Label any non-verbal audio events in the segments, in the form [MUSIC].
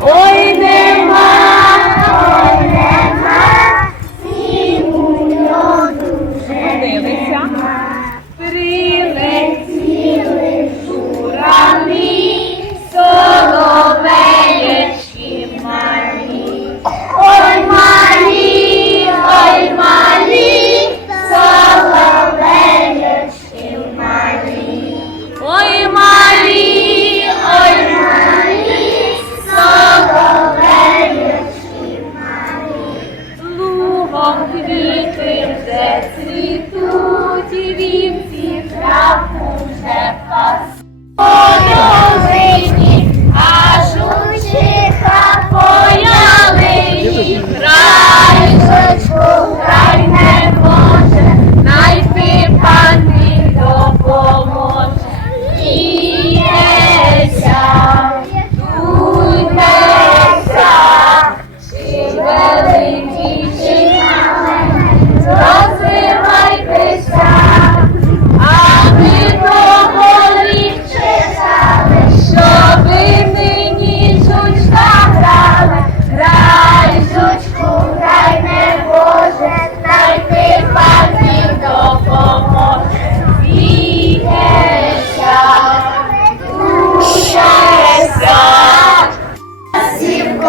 Ô!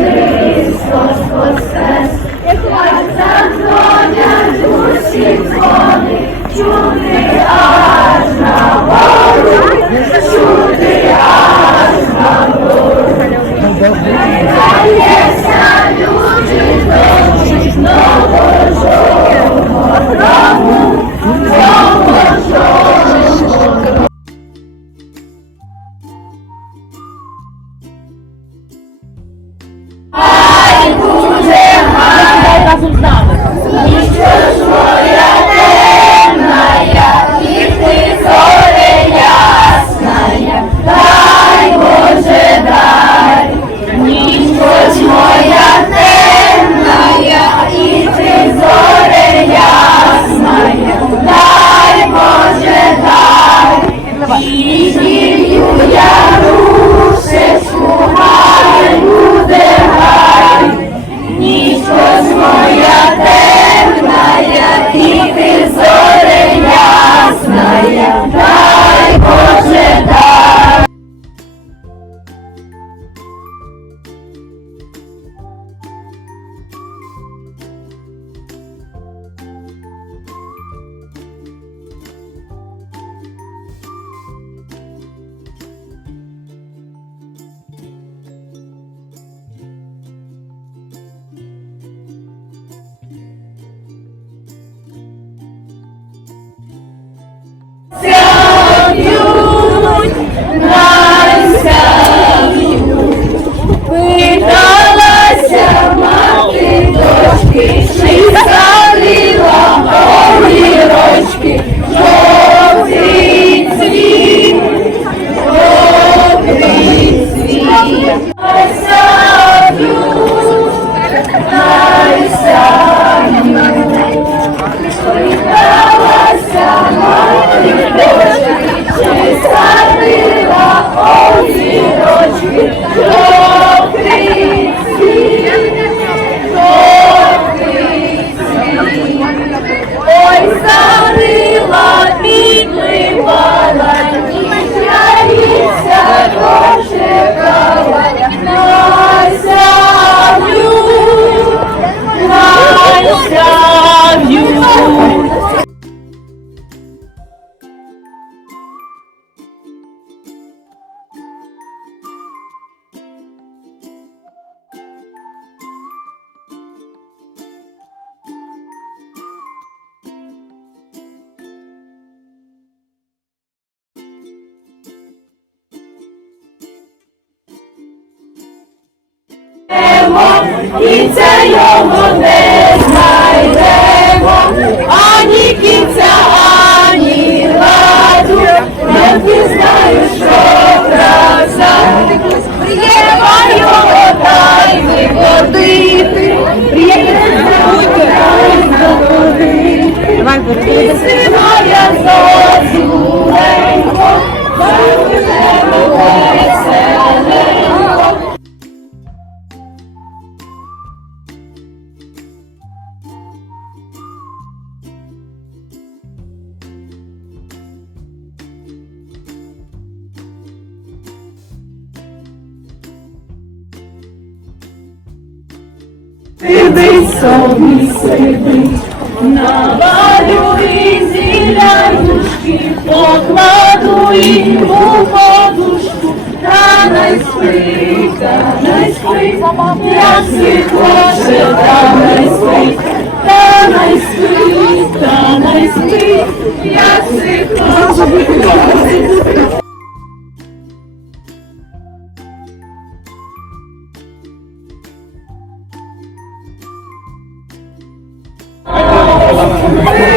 Christ was first 가슴 싸 Love. І кінця його не знайдемо, ані кінця, ані ладу, не впізнаю, що Сидить собі сидить, навалю і зілянушки, покладу їм у подушку, та спить, та не спи, як си Yeah. [LAUGHS]